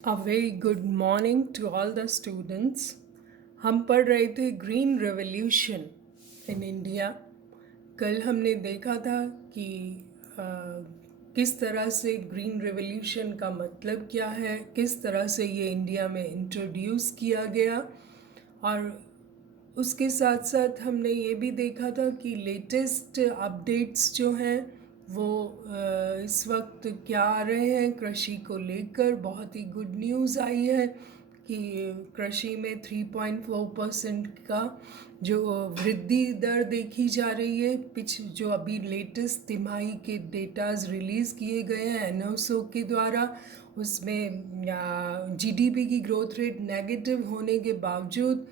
A very good morning to all the students. हम पढ़ रहे थे ग्रीन रेवोल्यूशन इन इंडिया। कल हमने देखा था कि अ, किस तरह से ग्रीन रेवोल्यूशन का मतलब क्या है, किस तरह से ये इंडिया में इंट्रोड्यूस किया गया, और उसके साथ साथ हमने ये भी देखा था कि लेटेस्ट अपडेट्स जो हैं वो इस वक्त क्या आ रहे हैं कृषि को लेकर। बहुत ही गुड न्यूज़ आई है कि कृषि में 3.4% का जो वृद्धि दर देखी जा रही है। जो अभी लेटेस्ट तिमाही के डेटाज रिलीज़ किए गए हैं एनओसो के द्वारा, उसमें जीडीपी की ग्रोथ रेट नेगेटिव होने के बावजूद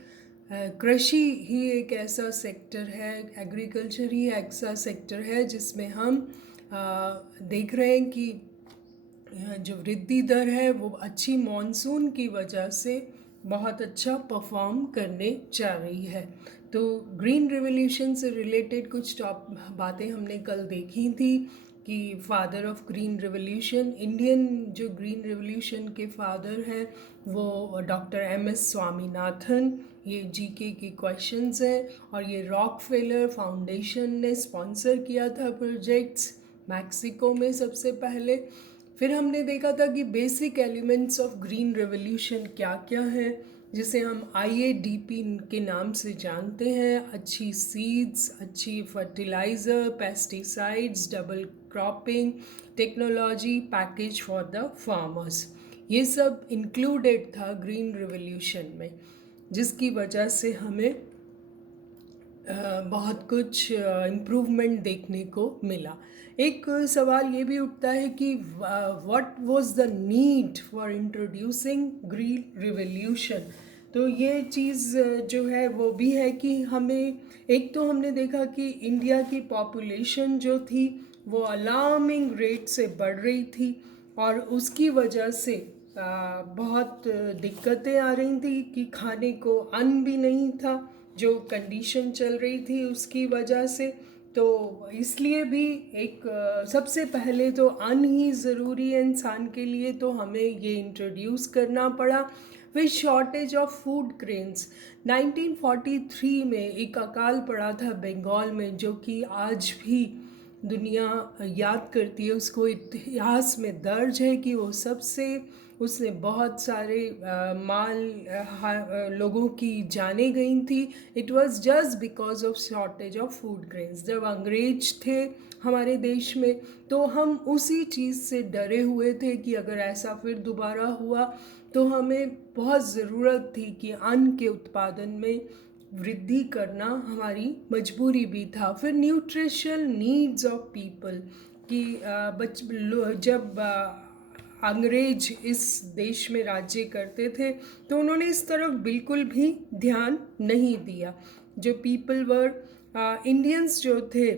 कृषि ही एक ऐसा सेक्टर है, एग्रीकल्चर ही ऐसा सेक्टर है जिसमें हम देख रहे हैं कि जो वृद्धि दर है वो अच्छी मॉनसून की वजह से बहुत अच्छा परफॉर्म करने जा रही है। तो ग्रीन रिवोल्यूशन से रिलेटेड कुछ टॉप बातें हमने कल देखी थी कि father of green revolution, Indian जो ग्रीन रिवोल्यूशन के फादर हैं वो डॉक्टर एम.एस. स्वामीनाथन। ये जीके के क्वेश्चंस हैं और ये रॉकफेलर फाउंडेशन ने स्पॉन्सर किया था प्रोजेक्ट्स मैक्सिको में सबसे पहले। फिर हमने देखा था कि basic elements of green revolution क्या क्या है, जिसे हम आईएडीपी के नाम से जानते हैं। अच्छी सीड्स, अच्छी fertiliser, pesticides, double cropping technology, package for the farmers, ये सब इंक्लूडेड था ग्रीन रेवोल्यूशन में, जिसकी वजह से हमें बहुत कुछ इम्प्रूवमेंट देखने को मिला। एक सवाल ये भी उठता है कि what was the need for introducing green revolution. तो ये चीज़ जो है वो भी है कि हमें, एक तो हमने देखा कि इंडिया की पॉपुलेशन जो थी वो अलार्मिंग रेट से बढ़ रही थी और उसकी वजह से बहुत दिक्कतें आ रही थी कि खाने को अन्न भी नहीं था, जो कंडीशन चल रही थी उसकी वजह से। तो इसलिए भी एक सबसे पहले तो अन्न ही ज़रूरी है इंसान के लिए, तो हमें ये इंट्रोड्यूस करना पड़ा। फिर शॉर्टेज ऑफ फूड ग्रेन्स, 1943 में एक अकाल पड़ा था बंगाल में, जो कि आज भी दुनिया याद करती है उसको। इतिहास में दर्ज है कि वो सबसे, उसने बहुत सारे लोगों की जानें गई थी। It was just because of shortage of food grains. जब अंग्रेज थे हमारे देश में तो हम उसी चीज़ से डरे हुए थे कि अगर ऐसा फिर दोबारा हुआ तो हमें बहुत ज़रूरत थी कि अन्न के उत्पादन में वृद्धि करना हमारी मजबूरी भी था। फिर न्यूट्रिशनल नीड्स ऑफ पीपल कि जब अंग्रेज इस देश में राज्य करते थे तो उन्होंने इस तरफ बिल्कुल भी ध्यान नहीं दिया। जो पीपल वर इंडियंस जो थे,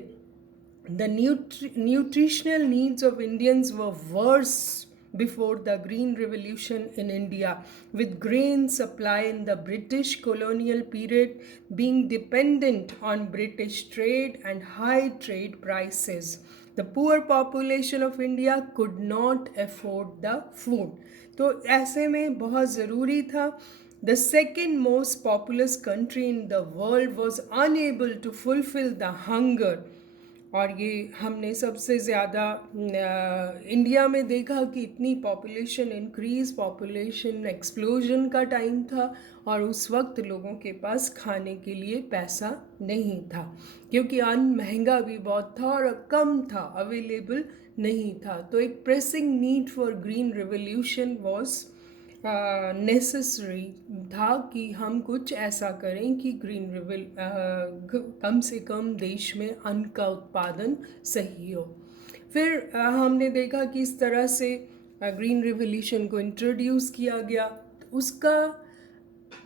the nutritional needs of Indians were worse before the Green Revolution in India, with grain supply in the British colonial period being dependent on British trade and high trade prices. The poor population of India could not afford the food. तो ऐसे में बहुत ज़रूरी था। The second most populous country in the world was unable to fulfill the hunger, और ये हमने सबसे ज़्यादा इंडिया में देखा कि इतनी पॉपुलेशन इंक्रीज़, पॉपुलेशन एक्सप्लोजन का टाइम था और उस वक्त लोगों के पास खाने के लिए पैसा नहीं था, क्योंकि अन्न महंगा भी बहुत था और कम था, अवेलेबल नहीं था। तो एक pressing need for green revolution was necessary था कि हम कुछ ऐसा करें कि ग्रीन रिवल कम से कम देश में अन्न का उत्पादन सही हो। फिर हमने देखा कि इस तरह से ग्रीन रिवोल्यूशन को इंट्रोड्यूस किया गया। तो उसका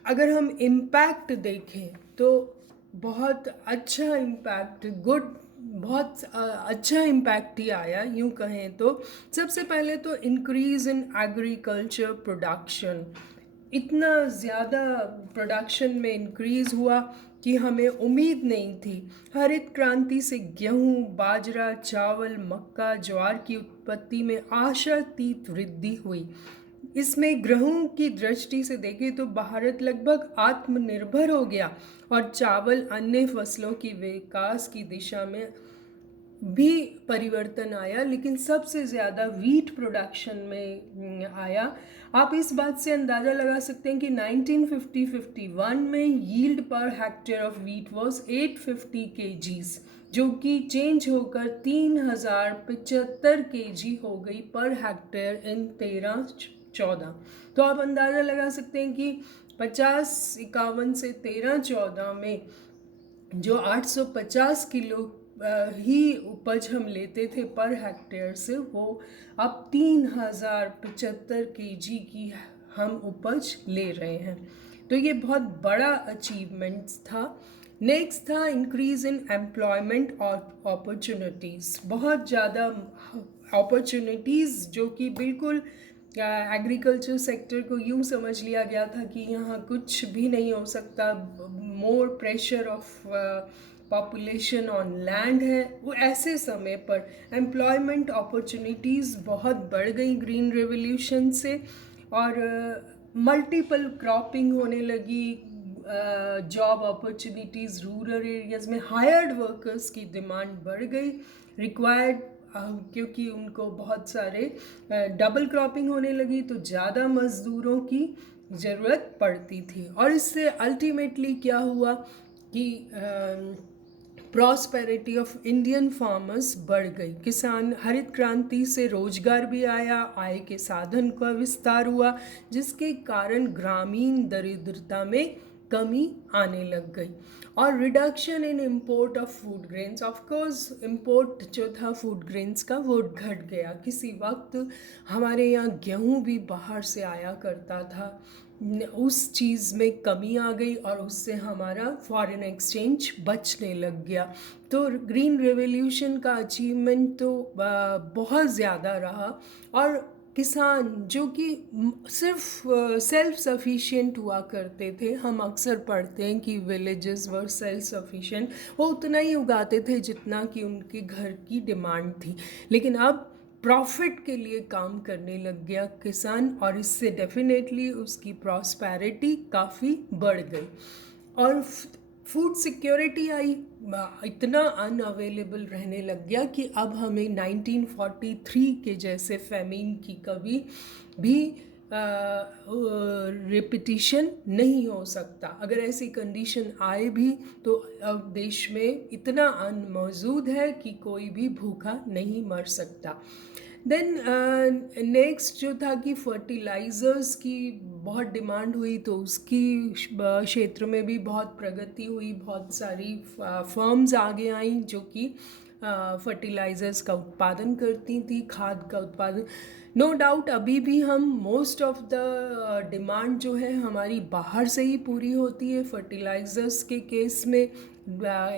अगर हम इम्पैक्ट देखें तो बहुत अच्छा इम्पैक्ट, बहुत अच्छा इम्पैक्ट ही आया यूँ कहें तो। सबसे पहले तो इंक्रीज़ इन एग्रीकल्चर प्रोडक्शन, इतना ज़्यादा प्रोडक्शन में इंक्रीज़ हुआ कि हमें उम्मीद नहीं थी। हरित क्रांति से गेहूँ, बाजरा, चावल, मक्का, ज्वार की उत्पत्ति में आशातीत वृद्धि हुई। इसमें ग्रहों की दृष्टि से देखें तो भारत लगभग आत्मनिर्भर हो गया और चावल अन्य फसलों की विकास की दिशा में भी परिवर्तन आया, लेकिन सबसे ज़्यादा वीट प्रोडक्शन में आया। आप इस बात से अंदाज़ा लगा सकते हैं कि 1950-51 में yield per hectare of wheat was 850 kgs, जो कि चेंज होकर 3075 kg हो गई पर हेक्टेयर इन 13-14। तो आप अंदाज़ा लगा सकते हैं कि 50-51 से 13-14 में जो 850 किलो ही उपज हम लेते थे पर हेक्टेयर से, वो अब 3075 kg की हम उपज ले रहे हैं। तो ये बहुत बड़ा अचीवमेंट्स था। नेक्स्ट था इंक्रीज इन एम्प्लॉयमेंट और अपॉर्चुनिटीज़। बहुत ज़्यादा अपॉर्चुनिटीज़ जो कि बिल्कुल एग्रीकल्चर सेक्टर को यूँ समझ लिया गया था कि यहाँ कुछ भी नहीं हो सकता, more pressure of population on land है। वो ऐसे समय पर एम्प्लॉयमेंट अपॉर्चुनिटीज़ बहुत बढ़ गई ग्रीन रेवोल्यूशन से, और मल्टीपल क्रॉपिंग होने लगी, जॉब अपॉर्चुनिटीज़ रूरल एरियाज़ में, हायर्ड वर्कर्स की डिमांड बढ़ गई, रिक्वायर्ड, क्योंकि उनको बहुत सारे डबल क्रॉपिंग होने लगी तो ज़्यादा मज़दूरों की ज़रूरत पड़ती थी। और इससे अल्टीमेटली क्या हुआ कि प्रॉस्पेरिटी ऑफ इंडियन फार्मर्स बढ़ गई। किसान हरित क्रांति से रोजगार भी आया, आय के साधन का विस्तार हुआ, जिसके कारण ग्रामीण दरिद्रता में कमी आने लग गई। और reduction in import of food grains, of course import जो था फूड ग्रेन्स का वो घट गया। किसी वक्त हमारे यहाँ गेहूँ भी बाहर से आया करता था, उस चीज़ में कमी आ गई और उससे हमारा फॉरेन एक्सचेंज बचने लग गया। तो ग्रीन रेवोल्यूशन का अचीवमेंट तो बहुत ज़्यादा रहा। और किसान जो कि सिर्फ सेल्फ सफिशिएंट हुआ करते थे, हम अक्सर पढ़ते हैं कि विलेजेस वर सेल्फ सफिशिएंट, वो उतना ही उगाते थे जितना कि उनके घर की डिमांड थी। लेकिन अब प्रॉफिट के लिए काम करने लग गया किसान, और इससे डेफिनेटली उसकी प्रॉस्पेरिटी काफ़ी बढ़ गई। और फूड सिक्योरिटी आई, इतना अनअवेलेबल रहने लग गया कि अब हमें 1943 के जैसे फेमिन की कभी भी रिपीटिशन नहीं हो सकता। अगर ऐसी कंडीशन आए भी तो अब देश में इतना अन्न मौजूद है कि कोई भी भूखा नहीं मर सकता। देन नेक्स्ट जो था कि फर्टिलाइज़र्स की बहुत डिमांड हुई, तो उसकी क्षेत्र में भी बहुत प्रगति हुई। बहुत सारी फर्म्स आगे आईं जो कि फर्टिलाइज़र्स का उत्पादन करती थी, खाद का उत्पादन। नो डाउट अभी भी हम मोस्ट ऑफ द डिमांड जो है हमारी बाहर से ही पूरी होती है। फर्टिलाइज़र्स के केस में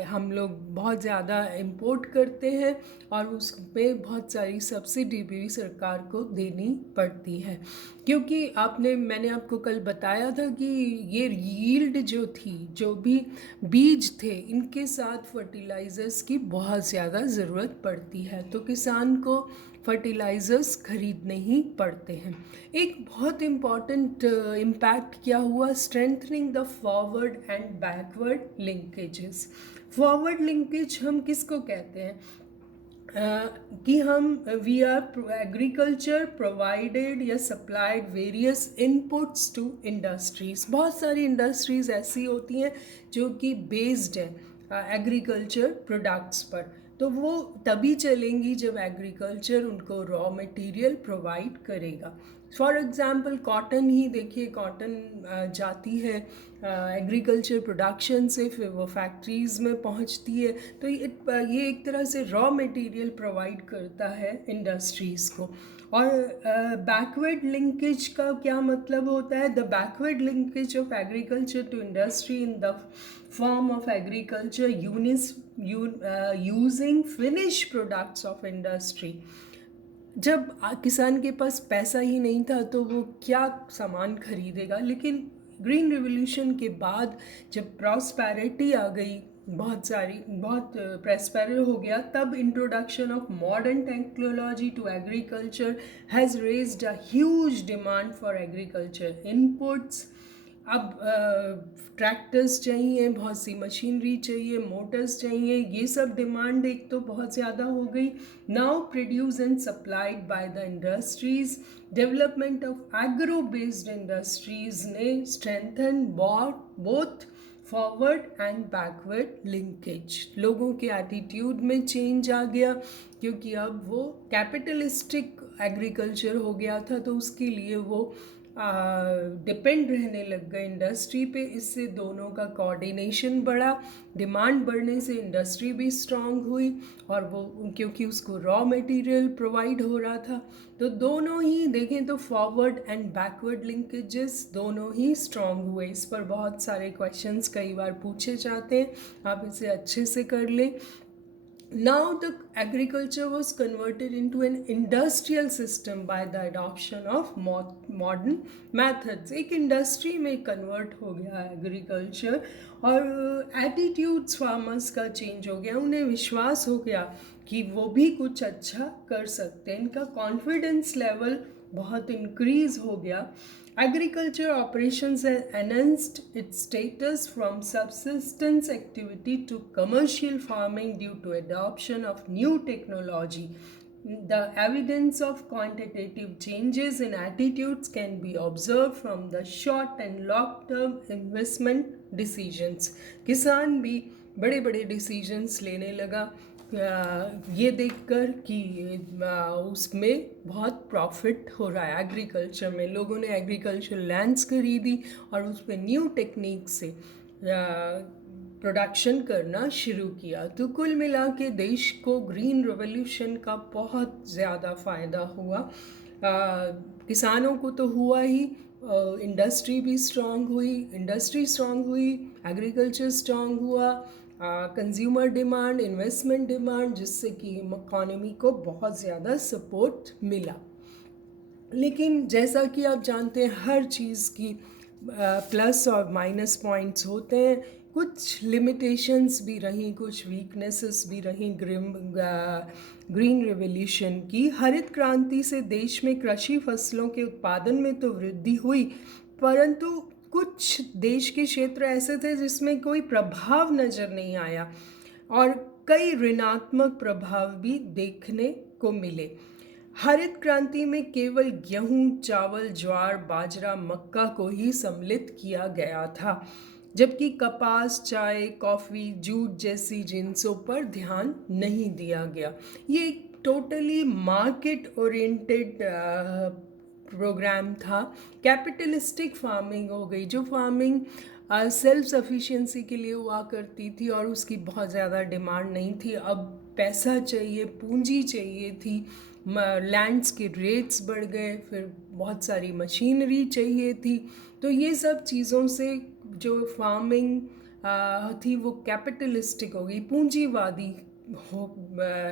हम लोग बहुत ज़्यादा इंपोर्ट करते हैं और उस पे बहुत सारी सब्सिडी भी सरकार को देनी पड़ती है, क्योंकि मैंने आपको कल बताया था कि ये यील्ड जो थी, जो भी बीज थे, इनके साथ फर्टिलाइज़र्स की बहुत ज़्यादा ज़रूरत पड़ती है, तो किसान को फर्टिलाइज़र्स खरीदने ही पड़ते हैं। एक बहुत इम्पॉर्टेंट इम्पैक्ट क्या हुआ, strengthening the forward and backward linkages. Forward linkage हम किसको कहते हैं? कि हम वी आर एग्रीकल्चर प्रोवाइडेड या supplied various inputs to industries. बहुत सारी इंडस्ट्रीज़ ऐसी होती हैं जो कि बेस्ड है एग्रीकल्चर प्रोडक्ट्स पर, तो वो तभी चलेंगी जब एग्रीकल्चर उनको रॉ मटेरियल प्रोवाइड करेगा। फॉर एग्ज़ाम्पल कॉटन ही देखिए, कॉटन जाती है एग्रीकल्चर प्रोडक्शन से, फिर वो फैक्ट्रीज़ में पहुंचती है, तो ये एक तरह से रॉ मटेरियल प्रोवाइड करता है इंडस्ट्रीज़ को। और बैकवर्ड लिंकेज का क्या मतलब होता है? The backward linkage of agriculture to industry in the form of agriculture using finish products of industry. जब किसान के पास पैसा ही नहीं था तो वो क्या सामान खरीदेगा, लेकिन ग्रीन रिवॉल्यूशन के बाद जब प्रॉस्पेरिटी आ गई, बहुत प्रेस्पेरल हो गया, तब introduction of modern technology to agriculture has raised a huge demand for agriculture inputs. अब ट्रैक्टर्स चाहिए, बहुत सी मशीनरी चाहिए, मोटर्स चाहिए, ये सब डिमांड एक तो बहुत ज़्यादा हो गई। Now produce and supplied by the industries. Development of agro based industries ने strengthen both forward and backward linkage. लोगों के एटीट्यूड में चेंज आ गया, क्योंकि अब वो कैपिटलिस्टिक एग्रीकल्चर हो गया था, तो उसके लिए वो डिपेंड रहने लग गए इंडस्ट्री पे। इससे दोनों का कोऑर्डिनेशन बढ़ा, डिमांड बढ़ने से इंडस्ट्री भी स्ट्रांग हुई, और वो क्योंकि उसको रॉ मटेरियल प्रोवाइड हो रहा था, तो दोनों ही देखें तो फॉरवर्ड एंड बैकवर्ड लिंकेजेस दोनों ही स्ट्रांग हुए। इस पर बहुत सारे क्वेश्चंस कई बार पूछे जाते हैं, आप इसे अच्छे से कर लें। Now the agriculture was converted into an industrial system by the adoption of modern methods. एक इंडस्ट्री में कन्वर्ट हो गया एग्रीकल्चर, और एटीट्यूड्स फार्मर्स का चेंज हो गया, उन्हें विश्वास हो गया कि वो भी कुछ अच्छा कर सकते हैं, इनका कॉन्फिडेंस लेवल बहुत इंक्रीज हो गया। Agriculture operations have enhanced its status from subsistence activity to commercial farming due to adoption of new technology. The evidence of quantitative changes in attitudes can be observed from the short and long-term investment decisions. किसान भी बड़े बड़े decisions लेने लगा, ये देखकर कि उसमें बहुत प्रॉफिट हो रहा है एग्रीकल्चर में। लोगों ने एग्रीकल्चर लैंड्स खरीदी और उस पर न्यू टेक्निक से प्रोडक्शन करना शुरू किया। तो कुल मिला के देश को ग्रीन रेवोल्यूशन का बहुत ज़्यादा फ़ायदा हुआ। किसानों को तो हुआ ही, इंडस्ट्री भी स्ट्रांग हुई, इंडस्ट्री स्ट्रांग हुई, एग्रीकल्चर स्ट्रांग हुआ, कंज्यूमर डिमांड, इन्वेस्टमेंट डिमांड, जिससे कि इकॉनमी को बहुत ज़्यादा सपोर्ट मिला। लेकिन जैसा कि आप जानते हैं, हर चीज़ की प्लस और माइनस पॉइंट्स होते हैं। कुछ लिमिटेशंस भी रहीं, कुछ वीकनेसेस भी रहीं ग्रीन रेवोल्यूशन की। हरित क्रांति से देश में कृषि फसलों के उत्पादन में तो वृद्धि हुई, परंतु कुछ देश के क्षेत्र ऐसे थे जिसमें कोई प्रभाव नज़र नहीं आया, और कई ऋणात्मक प्रभाव भी देखने को मिले। हरित क्रांति में केवल गेहूं, चावल, ज्वार, बाजरा, मक्का को ही सम्मिलित किया गया था, जबकि कपास, चाय, कॉफ़ी, जूट जैसी जिन्सों पर ध्यान नहीं दिया गया। ये एक टोटली मार्केट ओरिएंटेड प्रोग्राम था। कैपिटलिस्टिक फार्मिंग हो गई, जो फार्मिंग सेल्फ सफिशिएंसी के लिए हुआ करती थी और उसकी बहुत ज़्यादा डिमांड नहीं थी। अब पैसा चाहिए, पूंजी चाहिए थी, लैंड्स के रेट्स बढ़ गए, फिर बहुत सारी मशीनरी चाहिए थी। तो ये सब चीज़ों से जो फार्मिंग थी वो कैपिटलिस्टिक हो गई, पूंजीवादी हो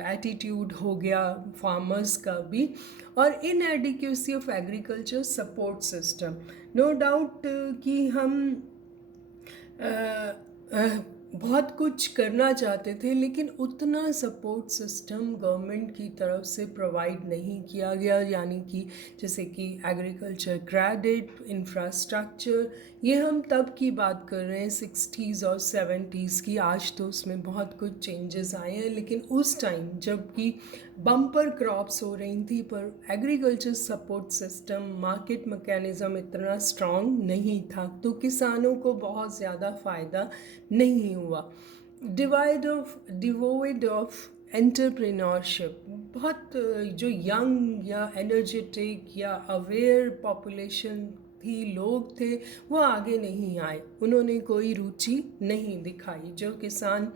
एटीट्यूड हो गया फार्मर्स का भी। और inadequacy of agriculture support system, no doubt कि हम बहुत कुछ करना चाहते थे, लेकिन उतना सपोर्ट सिस्टम गवर्नमेंट की तरफ से प्रोवाइड नहीं किया गया, यानी कि जैसे कि एग्रीकल्चर क्रेडिट, इंफ्रास्ट्रक्चर। ये हम तब की बात कर रहे हैं 60s और 70s की। आज तो उसमें बहुत कुछ चेंजेस आए हैं, लेकिन उस टाइम जबकि बम्पर क्रॉप्स हो रही थी, पर agriculture support system, market mechanism इतना स्ट्रॉन्ग नहीं था, तो किसानों को बहुत ज़्यादा फ़ायदा नहीं हुआ। डिवोइड ऑफ एंटरप्रेन्योरशिप, बहुत जो यंग या एनर्जेटिक या अवेयर पॉपुलेशन थी, लोग थे, वो आगे नहीं आए, उन्होंने कोई रुचि नहीं दिखाई। जो किसान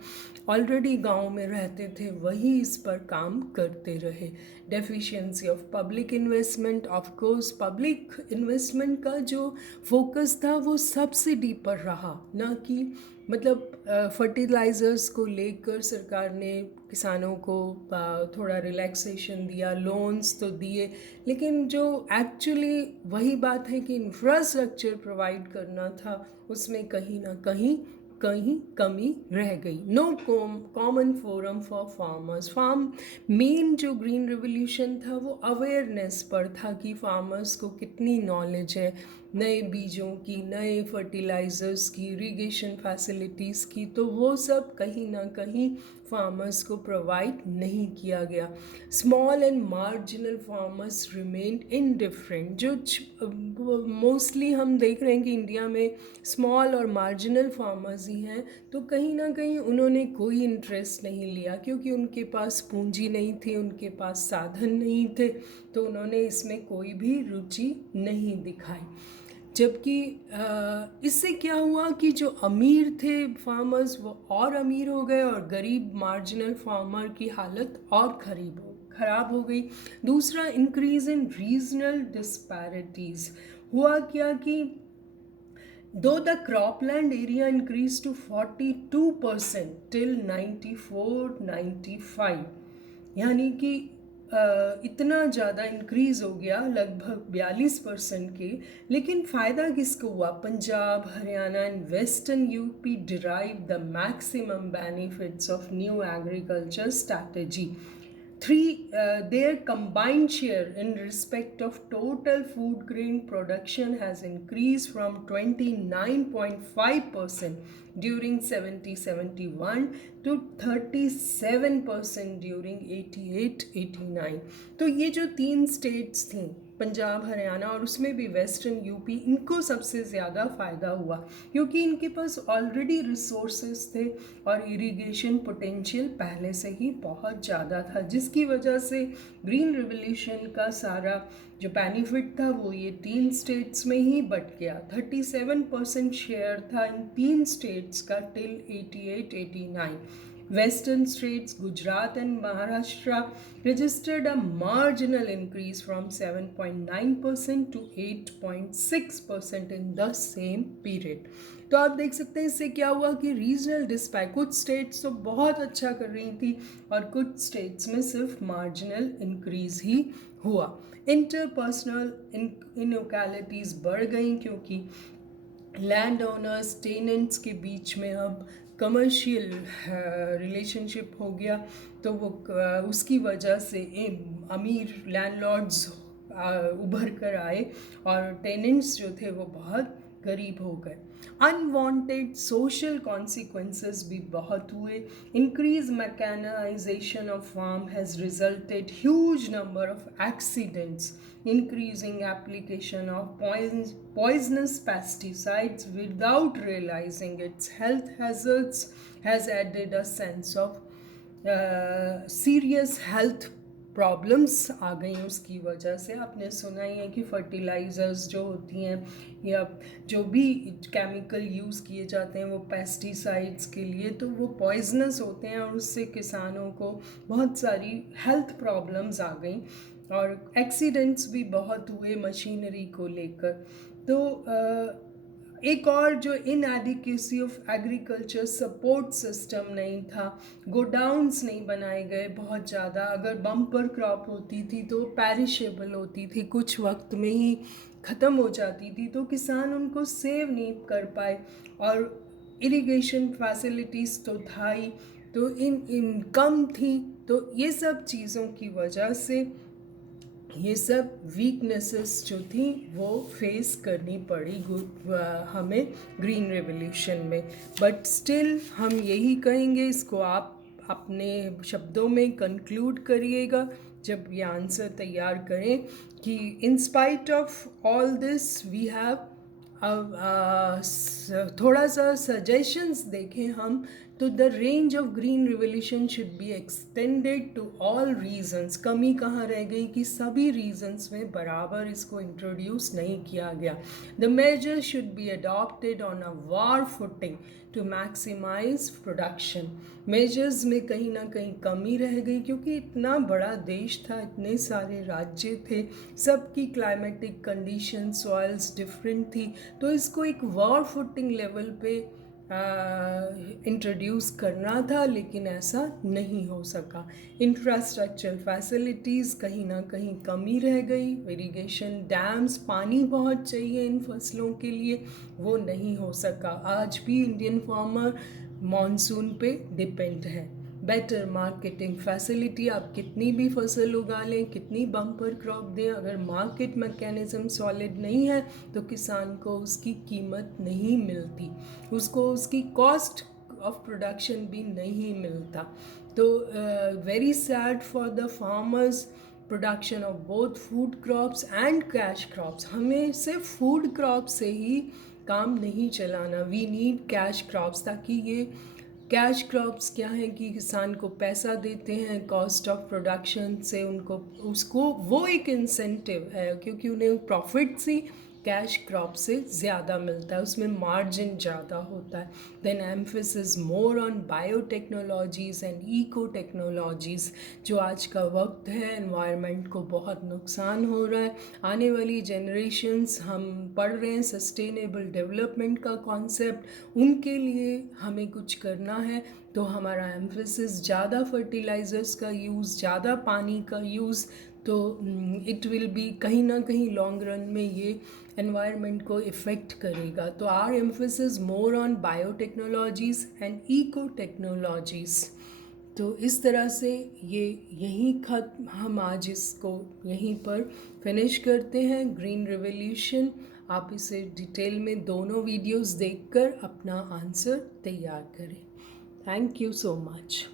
ऑलरेडी गांव में रहते थे वही इस पर काम करते रहे। Deficiency of public investment, of course public investment का जो फोकस था वो सब्सिडी पर रहा, ना कि मतलब फर्टिलाइज़र्स को लेकर सरकार ने किसानों को थोड़ा रिलैक्सेशन दिया, लोन्स तो दिए, लेकिन जो एक्चुअली वही बात है कि इंफ्रास्ट्रक्चर प्रोवाइड करना था, उसमें कहीं ना कहीं कहीं कमी रह गई। No common forum for farmers. Main जो ग्रीन रिवोल्यूशन था वो अवेयरनेस पर था कि फार्मर्स को कितनी नॉलेज है नए बीजों की, नए फर्टिलाइज़र्स की, इरिगेशन फैसिलिटीज़ की, तो वो सब कहीं ना कहीं फार्मर्स को प्रोवाइड नहीं किया गया। Small and marginal farmers remain indifferent. जो मोस्टली हम देख रहे हैं कि इंडिया में स्मॉल और मार्जिनल फार्मर्स ही हैं, तो कहीं ना कहीं उन्होंने कोई इंटरेस्ट नहीं लिया क्योंकि उनके पास पूंजी नहीं थी, उनके पास साधन नहीं थे, तो उन्होंने इसमें कोई भी रुचि नहीं दिखाई। जबकि इससे क्या हुआ कि जो अमीर थे फार्मर्स वो और अमीर हो गए और गरीब मार्जिनल फार्मर की हालत और खराब हो गई। दूसरा, इंक्रीज इन रीजनल डिस्पैरिटीज़। हुआ क्या कि though the cropland area increased to 42% till 94-95, यानी कि इतना ज़्यादा इंक्रीज़ हो गया लगभग 42% के, लेकिन फ़ायदा किसको हुआ? Punjab, Haryana and western UP derive the maximum benefits of new agriculture strategy. Their combined share in respect of total food grain production has increased from 29.5% during 70-71 to 37% during 88-89। तो ये जो 3 स्टेट्स थी, पंजाब, हरियाणा और उसमें भी वेस्टर्न यूपी, इनको सबसे ज़्यादा फ़ायदा हुआ क्योंकि इनके पास ऑलरेडी रिसोर्सेज थे और इरिगेशन पोटेंशियल पहले से ही बहुत ज़्यादा था, जिसकी वजह से ग्रीन रिवोल्यूशन का सारा जो बेनिफिट था वो ये 3 स्टेट्स में ही बट गया। 37% शेयर था इन 3 स्टेट्स का till 88-89। Western states, Gujarat and Maharashtra, registered a marginal increase from 7.9% to 8.6% in the same period। तो आप देख सकते हैं इससे क्या हुआ कि रीजनल डिस्पैरिटी, कुछ स्टेट्स तो बहुत अच्छा कर रही थी और कुछ स्टेट्स में सिर्फ मार्जिनल इंक्रीज ही हुआ। इंटरपर्सनल इनइक्वालिटीज़ बढ़ गई क्योंकि लैंड ओनर्स टेनेंट्स के बीच में अब कमर्शियल रिलेशनशिप हो गया, तो वो उसकी वजह से अमीर लैंडलॉर्ड्स उभर कर आए और टेनेंट्स जो थे वो बहुत गरीब हो गए। अनवांटेड सोशल कॉन्सिक्वेंसेस भी बहुत हुए। Increase mechanisation of farm has resulted huge number of accidents, increasing application of poisonous pesticides without realizing its health hazards has added a sense of serious health problems आ गई उसकी वजह से। आपने सुना ही है कि फर्टिलाइज़र्स जो होती हैं या जो भी केमिकल यूज़ किए जाते हैं वो पेस्टिसाइड्स के लिए, तो वो पॉइजनस होते हैं और उससे किसानों को बहुत सारी हेल्थ प्रॉब्लम्स आ गई और एक्सीडेंट्स भी बहुत हुए मशीनरी को लेकर। तो एक और जो inadequacy of agriculture support system नहीं था, गोडाउन्स नहीं बनाए गए बहुत ज़्यादा। अगर बम्पर क्रॉप होती थी तो पेरिशेबल होती थी, कुछ वक्त में ही ख़त्म हो जाती थी, तो किसान उनको सेव नहीं कर पाए। और इरिगेशन फैसिलिटीज़ तो था ही, तो इनकम थी, तो ये सब चीज़ों की वजह से ये सब वीकनेसेस जो थी वो फेस करनी पड़ी हमें ग्रीन रेवोल्यूशन में। बट स्टिल हम यही कहेंगे, इसको आप अपने शब्दों में कंक्लूड करिएगा जब ये आंसर तैयार करें, कि in spite of all this we have थोड़ा सा सजेशंस देखें हम, तो the range of green revolution should be extended to all regions. कमी कहाँ रह गई कि सभी रीजन्स में बराबर इसको इंट्रोड्यूस नहीं किया गया। The measure should be adopted on a war footing to maximise production. Measures में कहीं ना कहीं कमी रह गई क्योंकि इतना बड़ा देश था, इतने सारे राज्य थे, सबकी क्लाइमेटिक कंडीशन सॉइल्स डिफरेंट थी, तो इसको एक वार फुटिंग लेवल पे इंट्रोड्यूस करना था, लेकिन ऐसा नहीं हो सका। इंफ्रास्ट्रक्चर फैसिलिटीज़ कहीं ना कहीं कमी रह गई। इरिगेशन डैम्स, पानी बहुत चाहिए इन फसलों के लिए, वो नहीं हो सका। आज भी इंडियन फार्मर मॉनसून पे डिपेंड है। बेटर मार्केटिंग फैसिलिटी, आप कितनी भी फसल उगा लें, कितनी बम्पर क्रॉप दें, अगर मार्केट मैकेनिज़्म सॉलिड नहीं है तो किसान को उसकी कीमत नहीं मिलती, उसको उसकी कॉस्ट ऑफ प्रोडक्शन भी नहीं मिलता। तो very sad for the farmers. Production of both food crops and cash crops, हमें सिर्फ फूड क्रॉप से ही काम नहीं चलाना, वी नीड कैश क्रॉप्स, ताकि ये कैश क्रॉप्स क्या है कि किसान को पैसा देते हैं कॉस्ट ऑफ प्रोडक्शन से, उनको उसको वो एक इंसेंटिव है, क्योंकि उन्हें प्रॉफिट से कैश क्रॉप से ज़्यादा मिलता है, उसमें मार्जिन ज़्यादा होता है। Then emphasis more on biotechnologies and eco technologies. जो आज का वक्त है, एनवायरनमेंट को बहुत नुकसान हो रहा है। आने वाली जनरेशन्स, हम पढ़ रहे हैं सस्टेनेबल डेवलपमेंट का कॉन्सेप्ट, उनके लिए हमें कुछ करना है। तो हमारा एम्फेसिस ज़्यादा फर्टिलाइज़र्स का यूज़, ज़्यादा पानी का यूज़, तो इट विल बी कहीं ना कहीं लॉन्ग रन में ये एनवायरनमेंट को इफ़ेक्ट करेगा। तो are emphasis more on biotechnologies and eco technologies. तो इस तरह से ये यहीं खत्म, हम आज इसको यहीं पर फिनिश करते हैं। ग्रीन रेवोल्यूशन, आप इसे डिटेल में दोनों वीडियोस देखकर अपना आंसर तैयार करें। Thank you so much.